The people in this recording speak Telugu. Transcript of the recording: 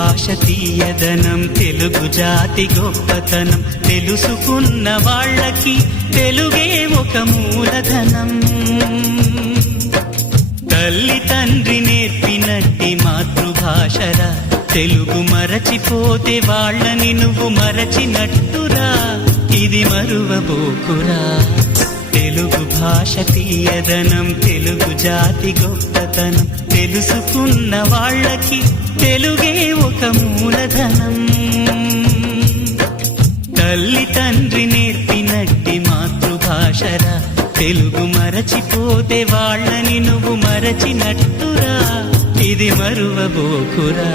భాష తీయదనం, తెలుగు జాతి గొప్పతనం తెలుసుకున్న వాళ్ళకి తెలుగే ఒక మూలధనం. తల్లి తండ్రి నేర్పినట్టి మాతృభాషరా, తెలుగు మరచిపోతే వాళ్ళని నువ్వు మరచినట్టురా, ఇది మరువబోకురా. తెలుగు భాష తీయదనం, తెలుగు జాతి గొప్పతనం తెలుసుకున్న వాళ్ళకి తెలుగే ఒక మూలధనం. తల్లి తండ్రి నేర్పినట్టి మాతృభాషరా, తెలుగు మరచిపోతే వాళ్ళని నువ్వు మరచినట్టురా, ఇది మరువబోకురా.